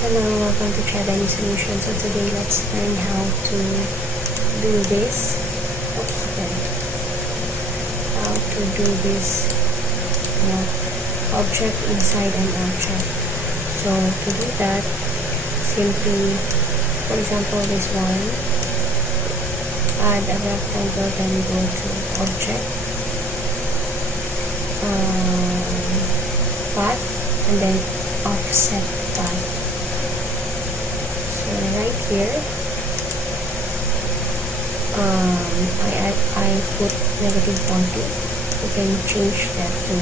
Hello, welcome to Chadani Solution. So today let's learn how to do this. How to do this object inside an object. So to do that, simply, for example, this one, add a rectangle, then go to object, path, and then offset path. So right here, I put -40. You can change that to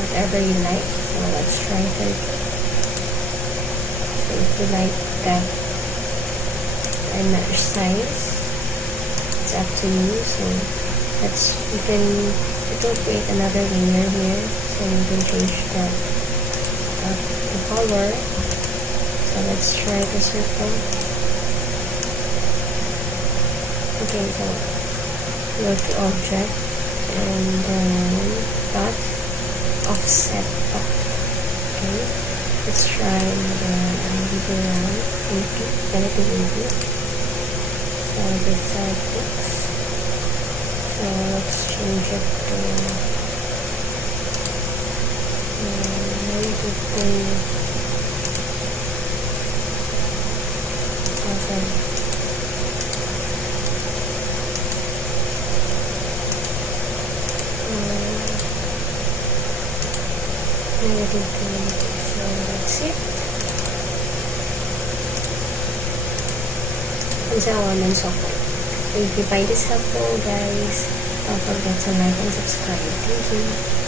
whatever you like. So let's try 30. So if you like that another size, it's up to you. So it will create another layer here. So you can change the color. So let's try the circle. Okay, so go to object and then path, offset path. Okay, let's try the video around 80, negative 80. So this side fix. So let's change it to -50. Negative 20. So that's it. And so on and so forth. So if you find this helpful, guys, don't forget to like and subscribe. Thank you.